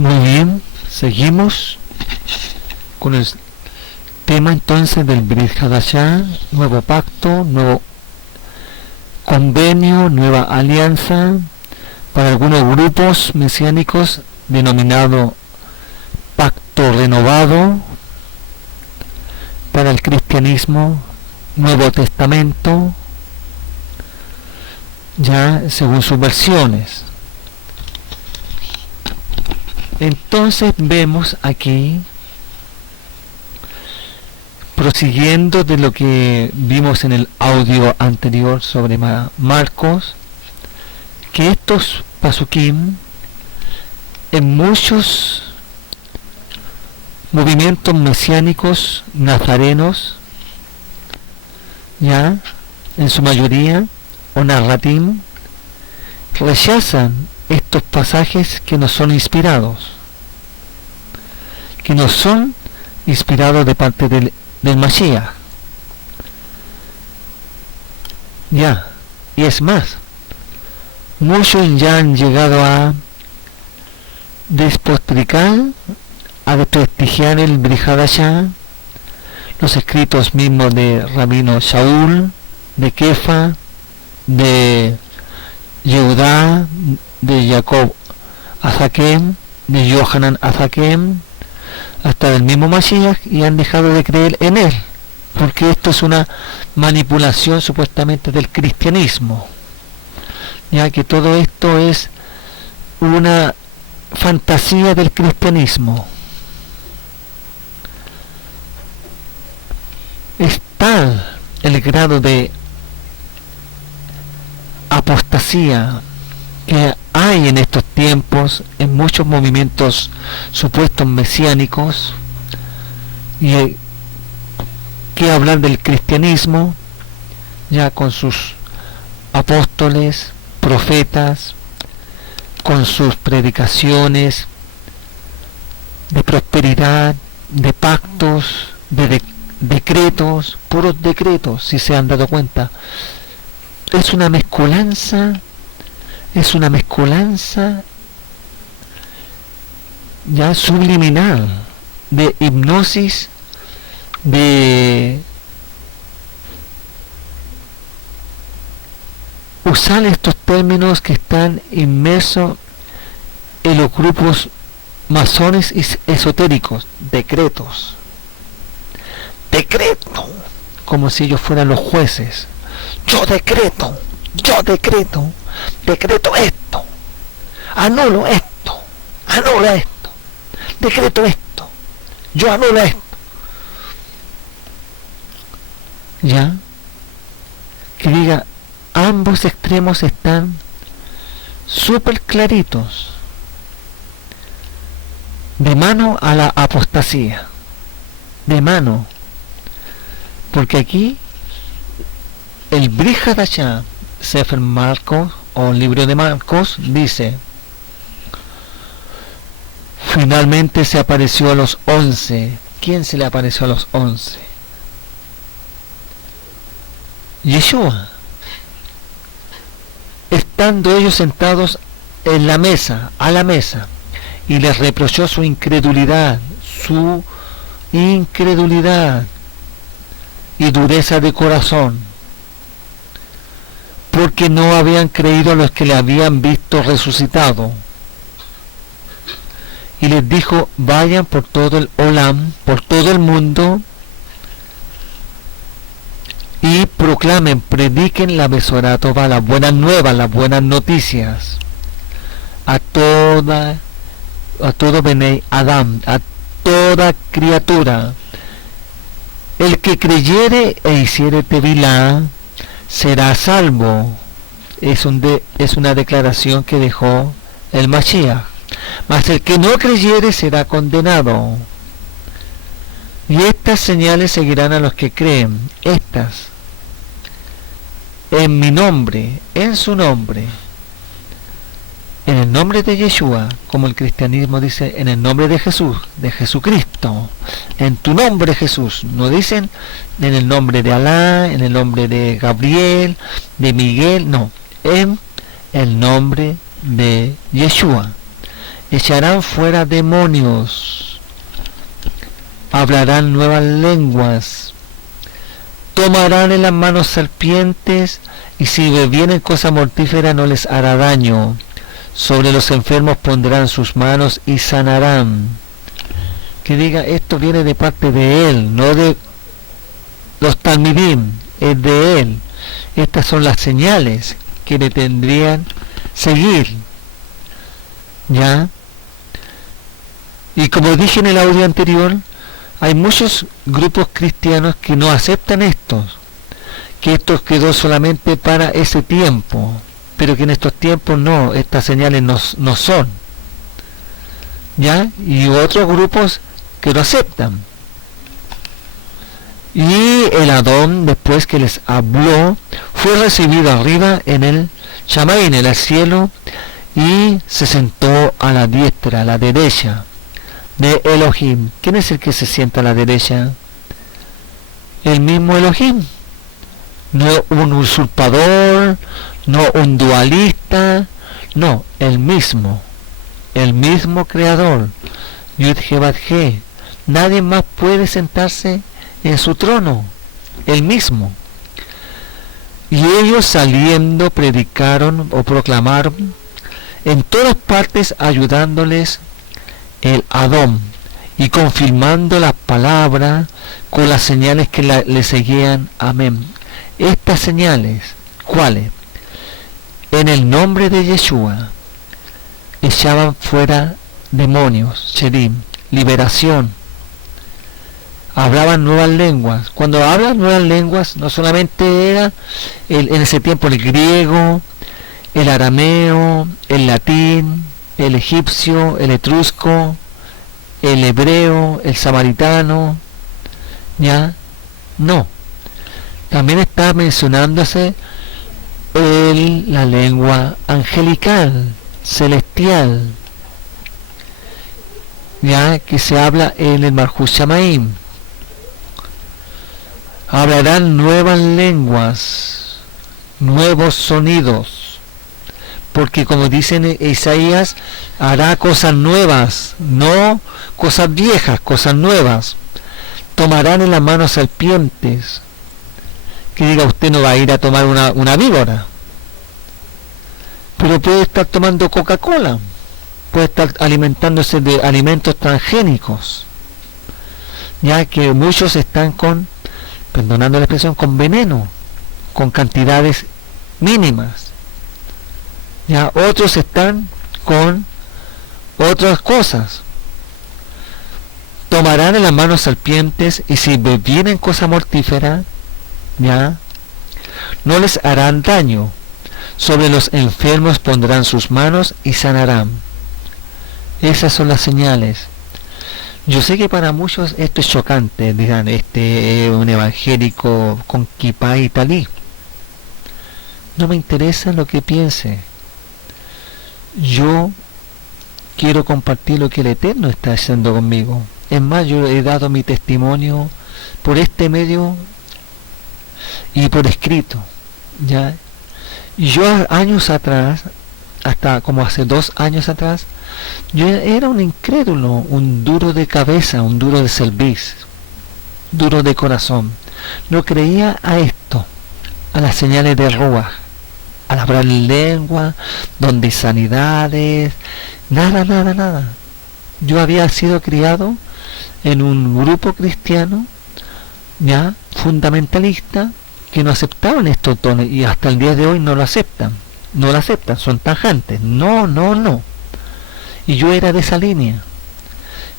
Muy bien, seguimos con el tema entonces del Brit Hadashah, nuevo pacto, nuevo convenio, nueva alianza para algunos grupos mesiánicos denominado pacto renovado, para el cristianismo Nuevo Testamento, ya según sus versiones. Entonces vemos aquí, prosiguiendo de lo que vimos en el audio anterior sobre Marcos, que estos pasukim en muchos movimientos mesiánicos nazarenos, ya en su mayoría, o narratim, rechazan estos pasajes que no son inspirados, de parte del Mashiach. Ya, y es más, muchos ya han llegado a despotricar, a desprestigiar el Brit Hadashah, los escritos mismos de Rabino Shaul, de Kefa, de Yehudá, de Jacob Azakem, de Yohanan Azakem, hasta del mismo Mashiach, y han dejado de creer en él, porque esto es una manipulación supuestamente del cristianismo, ya que todo esto es una fantasía del cristianismo. Está el grado de apostasía que hay en estos tiempos en muchos movimientos supuestos mesiánicos, y que hablar del cristianismo ya con sus apóstoles, profetas, con sus predicaciones de prosperidad, de pactos, de decretos, puros decretos, si se han dado cuenta. Es una mezcolanza ya subliminal, de hipnosis, de usar estos términos que están inmersos en los grupos masones y esotéricos. Decreto, como si ellos fueran los jueces. Yo decreto esto, anulo esto, decreto esto, yo anulo esto. Ya, que diga, ambos extremos están súper claritos, de mano a la apostasía, de mano, porque aquí el Brit Hadashah, Sefer Marcos o libro de Marcos, dice: finalmente se apareció a los 11. ¿Quién se le apareció a los 11? Yeshua. Estando ellos sentados en la mesa, a la mesa, y les reprochó su incredulidad y dureza de corazón, porque no habían creído a los que le habían visto resucitado. Y les dijo: vayan por todo el Olam, por todo el mundo, y proclamen, prediquen la Besorá Tová, las buenas nuevas, las buenas noticias, a todo Benei Adam, a toda criatura. El que creyere e hiciere tevilá será salvo. Es una declaración que dejó el Mashiach. Mas el que no creyere será condenado. Y estas señales seguirán a los que creen. Estas, en mi nombre, en su nombre, en el nombre de Yeshua, como el cristianismo dice, en el nombre de Jesús, de Jesucristo, en tu nombre Jesús. No dicen en el nombre de Alá, en el nombre de Gabriel, de Miguel, no, en el nombre de Yeshua, echarán fuera demonios, hablarán nuevas lenguas, tomarán en las manos serpientes, y si bebieren cosa mortífera no les hará daño. Sobre los enfermos pondrán sus manos y sanarán. Que diga, esto viene de parte de él, no de los talmidim, es de él. Estas son las señales que le tendrían seguir. ¿Ya? Y como dije en el audio anterior, hay muchos grupos cristianos que no aceptan esto, que esto quedó solamente para ese tiempo, pero que en estos tiempos no, estas señales no son. ¿Ya? Y otros grupos que lo aceptan. Y el Adón, después que les habló, fue recibido arriba en el Shamaín, en el cielo, y se sentó a la diestra, a la derecha de Elohim. ¿Quién es el que se sienta a la derecha? El mismo Elohim. No un usurpador, no un dualista, no, el mismo creador, Yud-He-Bat-He. Nadie más puede sentarse en su trono, el mismo. Y ellos saliendo predicaron o proclamaron en todas partes, ayudándoles el Adón y confirmando las palabras con las señales que le seguían. Amén. Estas señales, ¿cuáles? En el nombre de Yeshua echaban fuera demonios, Shedim, liberación. Hablaban nuevas lenguas. Cuando hablan nuevas lenguas, no solamente era en ese tiempo el griego, el arameo, el latín, el egipcio, el etrusco, el hebreo, el samaritano, ¿ya? No. También está mencionándose la lengua angelical, celestial, ya que se habla en el Malhut Shamaim. Hablarán nuevas lenguas, nuevos sonidos, porque como dicen Isaías, hará cosas nuevas, no cosas viejas, cosas nuevas. Tomarán en las manos serpientes. Que diga, usted no va a ir a tomar una víbora, pero puede estar tomando Coca-Cola, puede estar alimentándose de alimentos transgénicos, ya que muchos están con, perdonando la expresión, con veneno, con cantidades mínimas. Ya otros están con otras cosas. Tomarán en las manos serpientes, y si bebieren cosa mortífera, ya no les harán daño. Sobre los enfermos pondrán sus manos y sanarán. Esas son las señales. Yo sé que para muchos esto es chocante, dirán, este es un evangélico con kipá y talí. No me interesa lo que piense. Yo quiero compartir lo que el Eterno está haciendo conmigo. Es más, yo he dado mi testimonio por este medio y por escrito, ¿ya? Yo años atrás, hasta como hace 2 años atrás, yo era un incrédulo, un duro de cabeza, un duro de cerviz, duro de corazón. No creía a esto, a las señales de Ruach, al hablar en lengua, donde hay sanidades, nada. Yo había sido criado en un grupo cristiano, ya, fundamentalista, que no aceptaban estos dones, y hasta el día de hoy no lo aceptan, son tajantes, no. Y yo era de esa línea.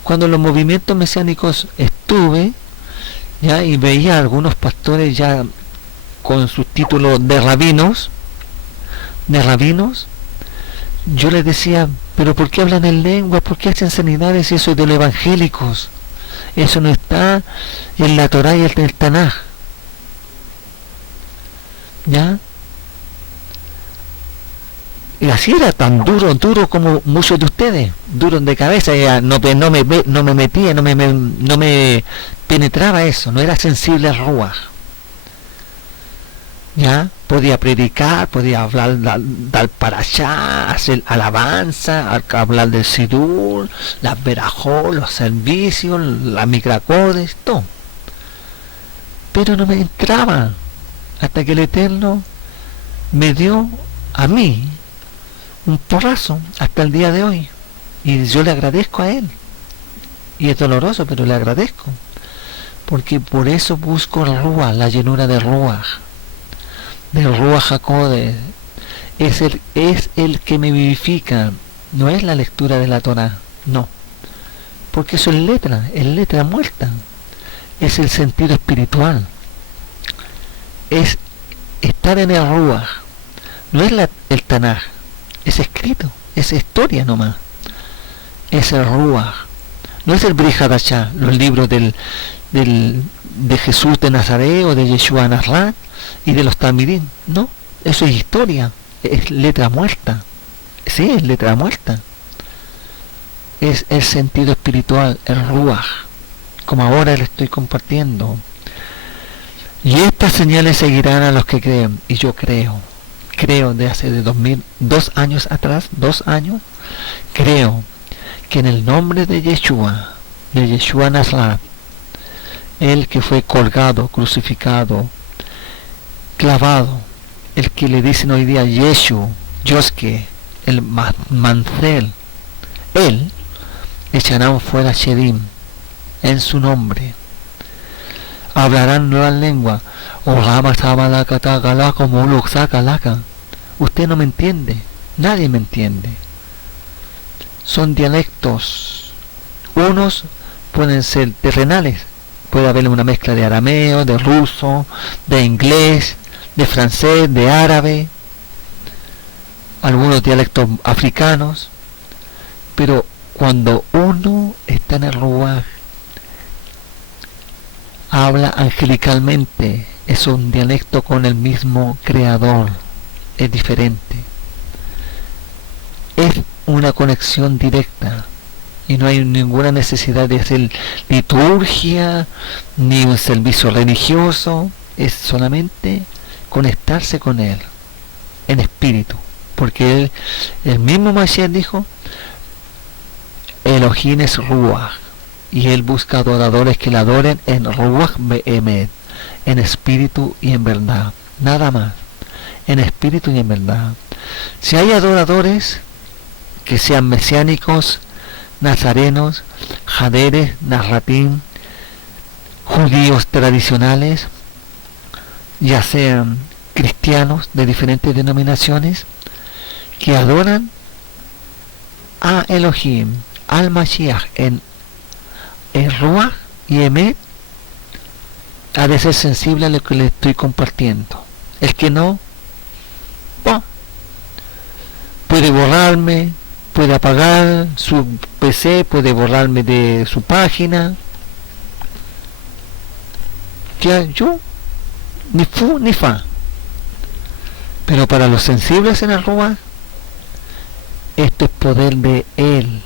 Cuando en los movimientos mesiánicos estuve, ya, y veía a algunos pastores ya con sus títulos de rabinos, yo les decía, pero ¿por qué hablan en lengua? ¿Por qué hacen sanidades? Eso es de los evangélicos, eso no está en la Torá y en el Tanaj, ¿ya? Y así era, tan duro como muchos de ustedes, duros de cabeza, ya no me metía, no me penetraba eso, no era sensible a Ruach. ya podía predicar, podía hablar, dar para allá, hacer alabanza, hablar del Sidur, las verajó, los servicios, las micracodes, todo. Pero no me entraba hasta que el Eterno me dio a mí un porrazo hasta el día de hoy, y yo le agradezco a él, y es doloroso, pero le agradezco, porque por eso busco el Ruach, la llenura de Ruach, del Ruach HaKodesh. Es el que me vivifica, no es la lectura de la Torah, no, porque eso es letra muerta, es el sentido espiritual, es estar en el Ruach, no es el Tanaj, es escrito, es historia nomás, es el Ruach, no es el Brit Hadashah, los libros de Jesús de Nazaret o de Yeshua Nazrat y de los Talmidim, no, eso es historia, es letra muerta, sí, es letra muerta, es el sentido espiritual, el Ruach, como ahora le estoy compartiendo. Y estas señales seguirán a los que creen, y yo creo de hace de 2 años atrás, 2 años, creo que en el nombre de Yeshua Nazrat, el que fue colgado, crucificado, clavado, el que le dicen hoy día Yeshu, Yoske, el Mancel, él echarán fuera Shedim en su nombre, hablarán nuevas lenguas, usted no me entiende, nadie me entiende, son dialectos, unos pueden ser terrenales, puede haber una mezcla de arameo, de ruso, de inglés, de francés, de árabe, algunos dialectos africanos, pero cuando uno está en el Ruach, habla angelicalmente, es un dialecto con el mismo creador, es diferente, es una conexión directa y no hay ninguna necesidad de hacer liturgia ni un servicio religioso, es solamente conectarse con él en espíritu, porque él, el mismo Mashiach dijo Elohim es Ruach, y él busca adoradores que le adoren en Ruach Be'emet, en espíritu y en verdad, nada más, en espíritu y en verdad. Si hay adoradores que sean mesiánicos, nazarenos, jaderes, narratín, judíos tradicionales, ya sean cristianos de diferentes denominaciones, que adoran a Elohim, al Mashiach en Ruach y Emet, ha de ser sensible a lo que le estoy compartiendo. El que no, puede borrarme, puede apagar su PC, puede borrarme de su página, ya yo ni fu ni fa. Pero para los sensibles en el Ruach, esto es poder de él,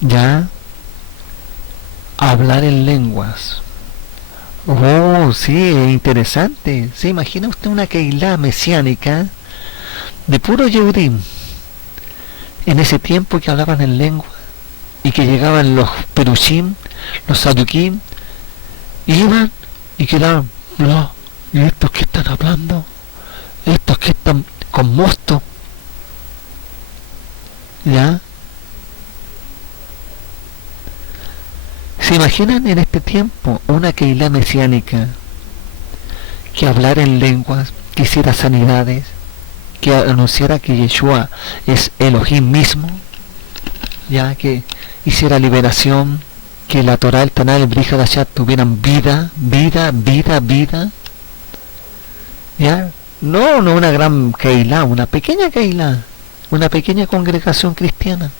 ya, hablar en lenguas. Oh, sí, es interesante. ¿Se imagina usted una Keilah mesiánica de puro Yehudim en ese tiempo que hablaban en lengua y que llegaban los Perushim, los Sadukim, iban y quedaban, no, ¿y estos que están hablando? ¿Estos que están con mosto? ¿Ya? ¿Se imaginan en este tiempo una Keilah mesiánica que hablara en lenguas, que hiciera sanidades, que anunciara que Yeshua es Elohim mismo, ya que hiciera liberación, que la Torah, el Tanaj, el Brit Hadashah tuvieran vida, ya? No una gran Keilah, una pequeña Keilah, una pequeña congregación cristiana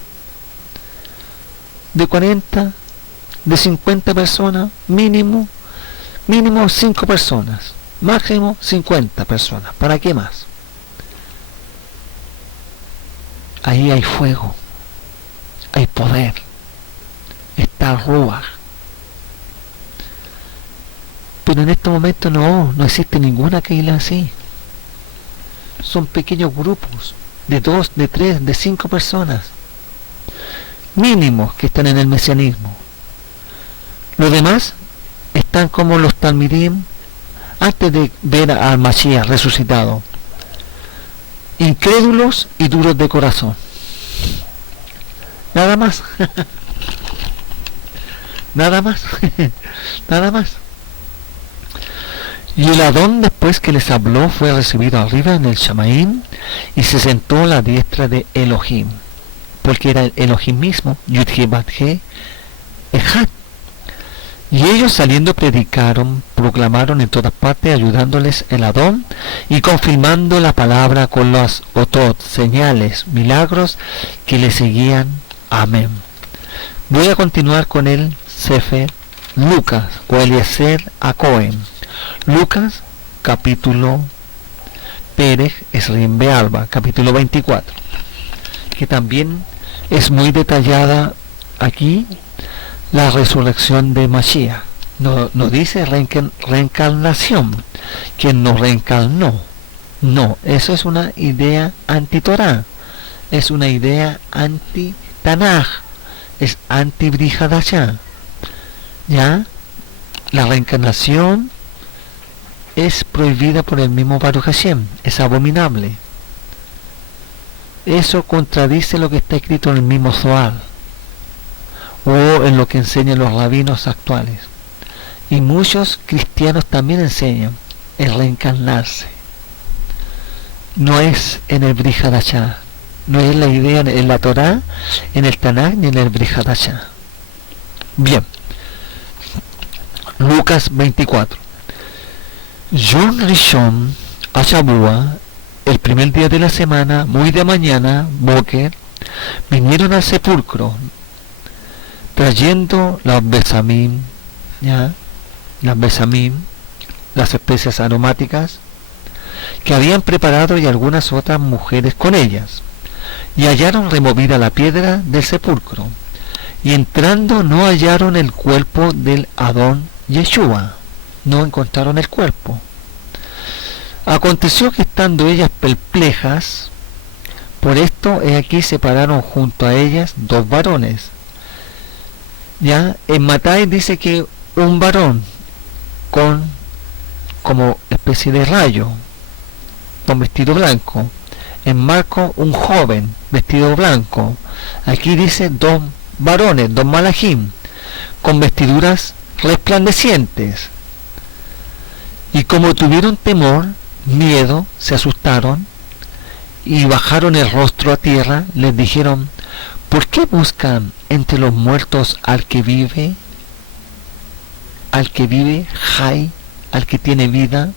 de 40, de 50 personas, mínimo 5 personas, máximo 50 personas, ¿para qué más? Ahí hay fuego, hay poder, está Ruach. Pero en este momento no existe ninguna Keilah así. Son pequeños grupos de 2, de 3, de 5 personas mínimos que están en el mesianismo. Los demás están como los talmidim antes de ver al Mashiach resucitado, incrédulos y duros de corazón. Nada más. Nada más. Nada más. Y el Adón, después que les habló, fue recibido arriba en el Shamaim y se sentó a la diestra de Elohim, porque era el Elohim mismo, Yud-He Bat-He Echad. Y ellos saliendo predicaron, proclamaron en todas partes, ayudándoles el Adón y confirmando la palabra con los otot, señales, milagros que le seguían. Amén. Voy a continuar con el Sefer Lucas o Eliezer a Cohen. Lucas, capítulo Perej Esrim Bealba, capítulo 24, que también es muy detallada aquí la resurrección de Mashiach. No dice reencarnación, quien nos reencarnó. No, eso es una idea anti-Torah, es una idea anti-Tanaj, es anti-Brit Hadashah. ¿Ya? La reencarnación es prohibida por el mismo Baruch Hashem, es abominable. Eso contradice lo que está escrito en el mismo Zohar o en lo que enseñan los rabinos actuales. Y muchos cristianos también enseñan el reencarnarse. No es en el Brit Hadashah, no es la idea en la Torah, en el Tanakh ni en el Brit Hadashah. Bien, Lucas 24. Yom Rishon Ashabua, el primer día de la semana, muy de mañana, Boker, vinieron al sepulcro trayendo las besamim, ¿ya? Las besamim, las especias aromáticas que habían preparado y algunas otras mujeres con ellas, y hallaron removida la piedra del sepulcro, y entrando no hallaron el cuerpo del Adón Yeshua. No encontraron el cuerpo. Aconteció que estando ellas perplejas por esto, aquí se pararon junto a ellas 2 varones. Ya en Matai dice que un varón con como especie de rayo, con vestido blanco. En Marco un joven vestido blanco. Aquí dice 2 varones, 2 malajim, con vestiduras resplandecientes. Y como tuvieron temor, miedo, se asustaron y bajaron el rostro a tierra, les dijeron: ¿por qué buscan entre los muertos al que vive? Al que vive, Jai, al que tiene vida.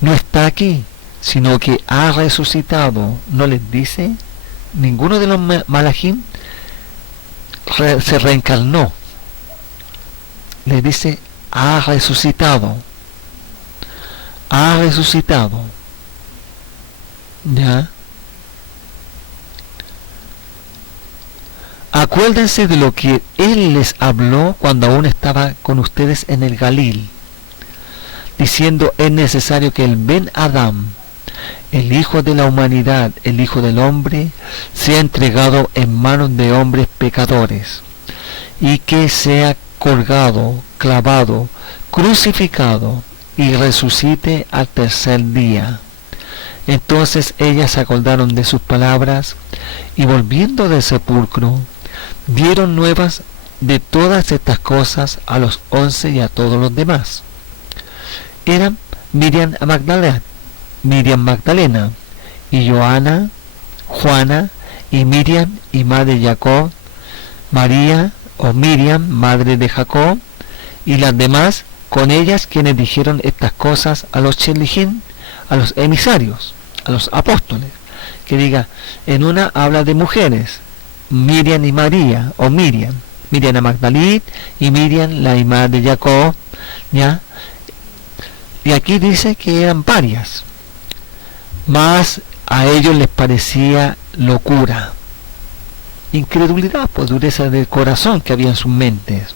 No está aquí, sino que ha resucitado. ¿No les dice? Ninguno de los malajim se reencarnó. Les dice: ha resucitado. Ha resucitado. ¿Ya? Acuérdense de lo que Él les habló cuando aún estaba con ustedes en el Galil, diciendo: es necesario que el Ben Adam, el Hijo de la humanidad, el Hijo del hombre, sea entregado en manos de hombres pecadores, y que sea colgado, clavado, crucificado, y resucite al tercer día. Entonces ellas se acordaron de sus palabras, y volviendo del sepulcro, dieron nuevas de todas estas cosas a los 11 y a todos los demás. Eran Miriam Magdalena, y Joana, Juana, y Miriam, y madre de Jacob, María, o Miriam, madre de Jacob, y las demás con ellas, quienes dijeron estas cosas a los shelichim, a los emisarios, a los apóstoles. Que diga, en una habla de mujeres, Miriam y María, o Miriam la Magdalit, y Miriam la madre de Jacob, ¿ya? Y aquí dice que eran varias, mas a ellos les parecía locura, incredulidad, por dureza del corazón que había en sus mentes.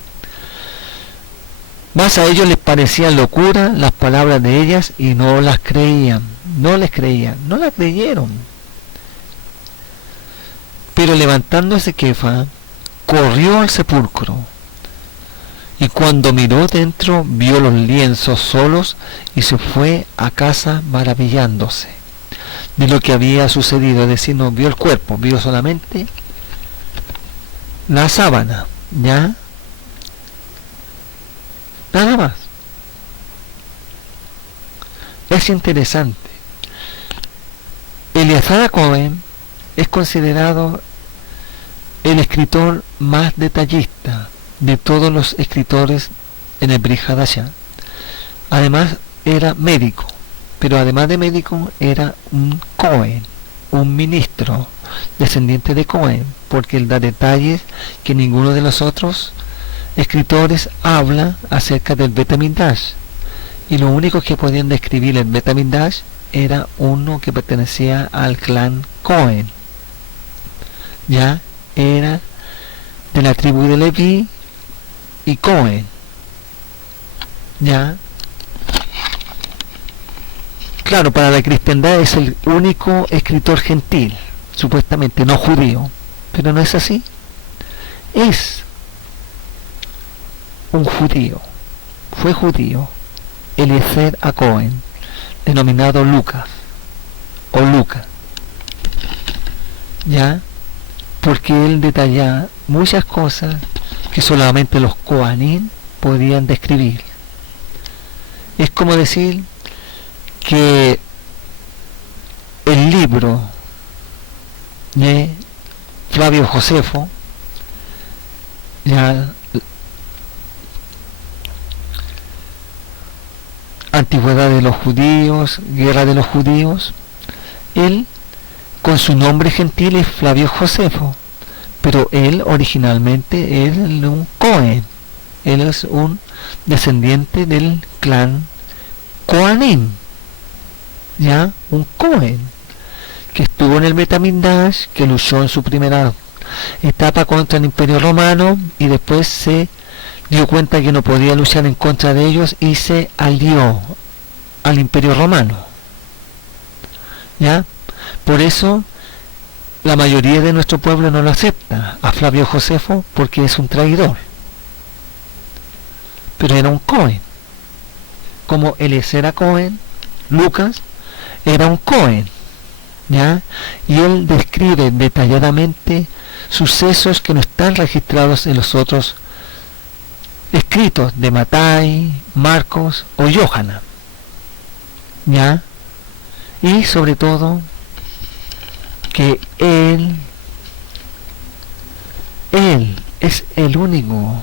Mas a ellos les parecían locura las palabras de ellas y no las creían. No les creían, no la creyeron. Pero levantándose Kefa, corrió al sepulcro. Y cuando miró dentro, vio los lienzos solos y se fue a casa maravillándose de lo que había sucedido. Es decir, no vio el cuerpo, vio solamente la sábana, ¿ya? Nada más. Es interesante. Eleazar Cohen es considerado el escritor más detallista de todos los escritores en el Brit Hadashah. Además era médico, pero además de médico era un Cohen, un ministro descendiente de Cohen, porque él da detalles que ninguno de los otros escritores habla acerca del Bet HaMikdash, y lo único que podían describir el Bet HaMikdash era uno que pertenecía al clan Cohen, ya era de la tribu de Leví y Cohen, ya. Claro, para la cristiandad es el único escritor gentil, supuestamente no judío, pero no es así. Es un judío, fue judío, Eliezer a Cohen, denominado Lucas o Luca, ya, porque él detalla muchas cosas que solamente los Kohanim podían describir. Es como decir que el libro de Flavio Josefo, ya, Antigüedad de los Judíos, Guerra de los Judíos, él con su nombre gentil es Flavio Josefo, pero él originalmente es un Cohen, él es un descendiente del clan Kohanim, ya, un Cohen que estuvo en el Bet HaMikdash, que luchó en su primera etapa contra el Imperio Romano y después se dio cuenta que no podía luchar en contra de ellos y se alió al Imperio Romano, ya. Por eso la mayoría de nuestro pueblo no lo acepta a Flavio Josefo, porque es un traidor, pero era un Cohen, como Eliezer a Cohen. Lucas era un Cohen, ¿ya? Y él describe detalladamente sucesos que no están registrados en los otros escritos de Matai, Marcos o Yohanan, ¿ya? Y sobre todo que él es el único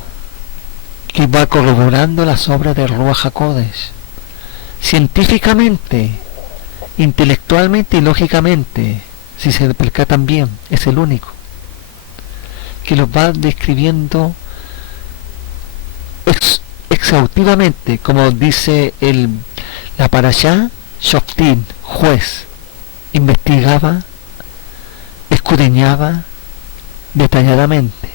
que va corroborando las obras de Ruach HaKodesh científicamente, intelectualmente y lógicamente. Si se percatan bien, es el único que los va describiendo exhaustivamente, como dice la Parashá. Shoftim, juez, investigaba, escudriñaba detalladamente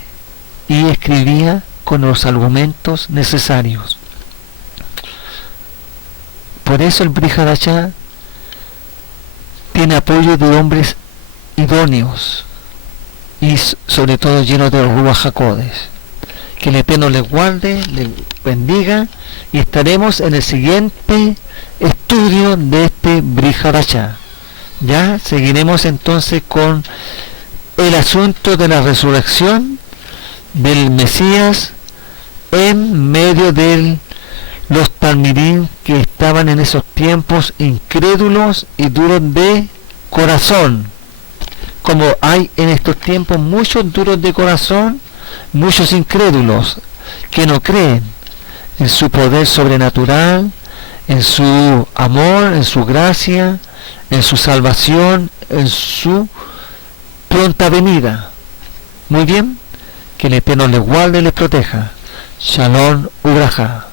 y escribía con los argumentos necesarios. Por eso el Brit Hadashah tiene apoyo de hombres idóneos y sobre todo llenos de Ruach HaKodesh. Que el Eterno les guarde, les bendiga, y estaremos en el siguiente estudio de este Brit Hadashah. Ya seguiremos entonces con el asunto de la resurrección del Mesías en medio de los talmidim que estaban en esos tiempos incrédulos y duros de corazón, como hay en estos tiempos muchos duros de corazón, muchos incrédulos que no creen en su poder sobrenatural, en su amor, en su gracia, en su salvación, en su pronta venida. Muy bien, que el Eterno les guarde y les proteja. Shalom Ubraja.